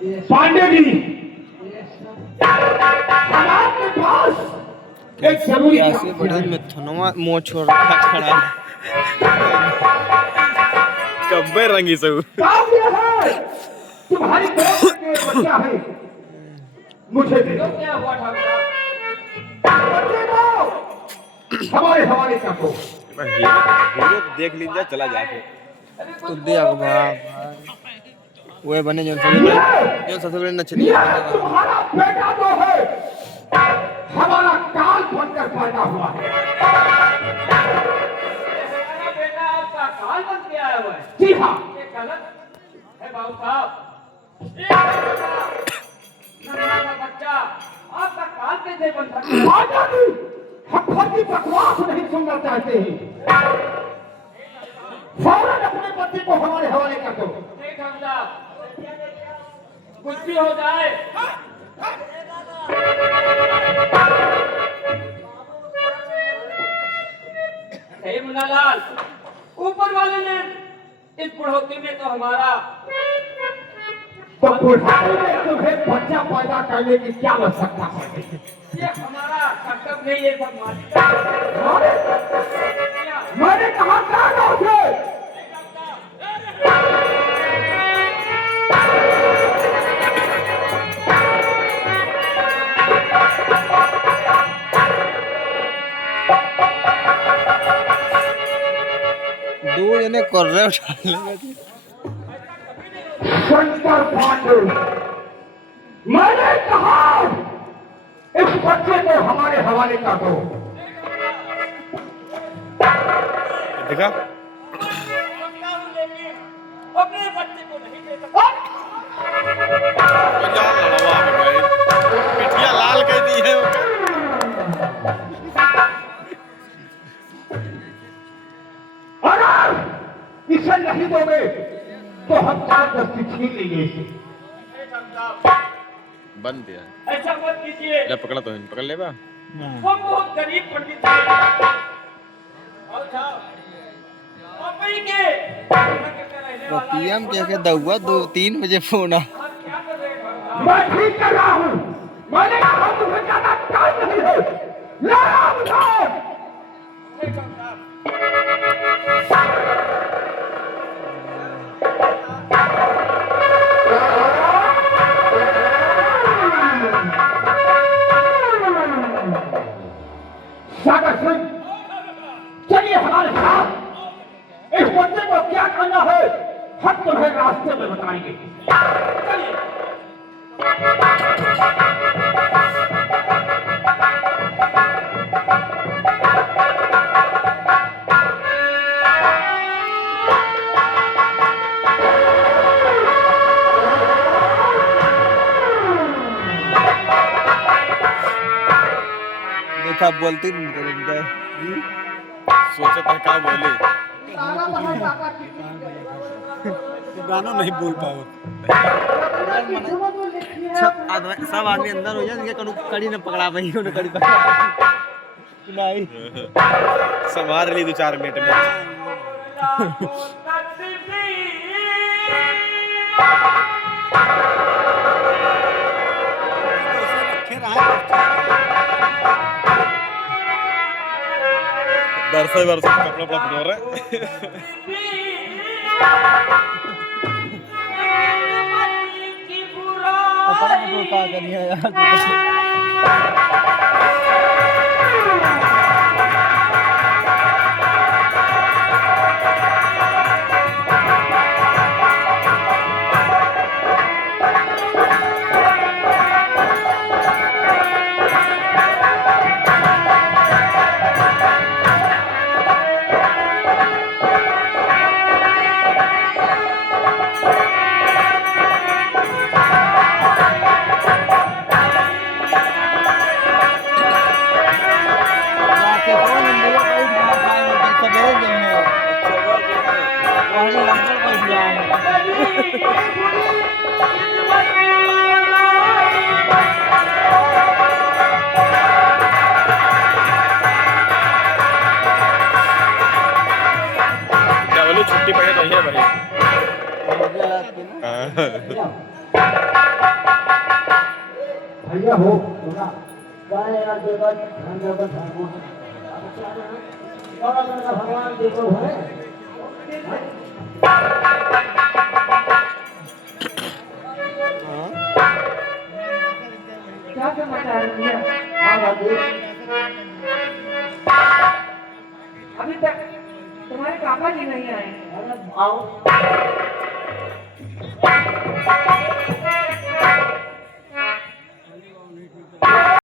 पांडे जी, हमारे पास एक जरूरी ऐसे बड़े मिथुनवा मुंह छोड़ रखा खड़ा कब्बे रंगी सब काम यह है, तुम्हारी तरफ से बच्चा है, मुझे दे दो। क्या हुआ ठाकुर? बच्चे को हमारे हवाले कर दो। हीरो देख लीजिए चला जाके तो दे वो बने जो सबसे बड़े नचनी तुम्हारा बेटा जो है हमारा काल बनकर पैदा हुआ है। हमारा बेटा आपका काल बन के आया हुआ है? जी हाँ। ये गलत है बाबू साहब। नन्हा बच्चा आपका काल कैसे बन सकता है? राजा जी, हम फर्जी बकवास नहीं सुनना चाहते हैं। फौरन अपने बच्चे को हमारे हवाले कर दो। देख हमला कुछ भी हो जाए हे मुन्नालाल, ऊपर वाले ने इस बुढ़ौती में तो हमारा तो बुढ़ापे में तुम्हें बच्चा पैदा करने की क्या आवश्यकता है? ये हमारा कर्तव्य नहीं, ये सब मालिक मैंने कहा क्या थे? दो जने कर रहे उठाने शंकर पांडे, मैंने कहा इस बच्चे को हमारे हवाले कर दो। देखा अपने बच्चे को नहीं दे सकता। पिठिया लाल कह दी है अगर इसे नहीं दोगे तो हम जबरदस्ती छीन लेंगे। बंद दिया ऐसा मत कीजिए, ले पकड़ा तो पकड़ ले बा हम बहुत गरीब पंडित हैं। और साहब, मुंबई के पीएम के दउआ 2-3 बजे फोन आ आप क्या कर रहे हैं भगवान? मैं ठीक कर रहा हूँ। मैंने कहा तुम्हें ज्यादा टाइम नहीं है। लाओ उठाओ। सागर सिंह, चलिए हमारे साथ। इस बच्चे को क्या करना है हम तुम्हें रास्ते में बताएंगे। चलिए। देखा बोलती नहीं करेंगे सोचा था क्या बोले गाना नहीं बोल पाओ सब आदमी अंदर हो जाए कड़ी न पकड़ा भाई कड़ी पकड़ा नहीं संभाल ली 2-4 मिनट में बरसे कपड़ा पकड़ रहे क्या करिए यार छुट्टी पड़े तो है भाई भैया हो सुना भगवान देखो है क्या समाचार है? हाँ बाबू अभी तक तुम्हारे पापा जी नहीं आए। अरे आओ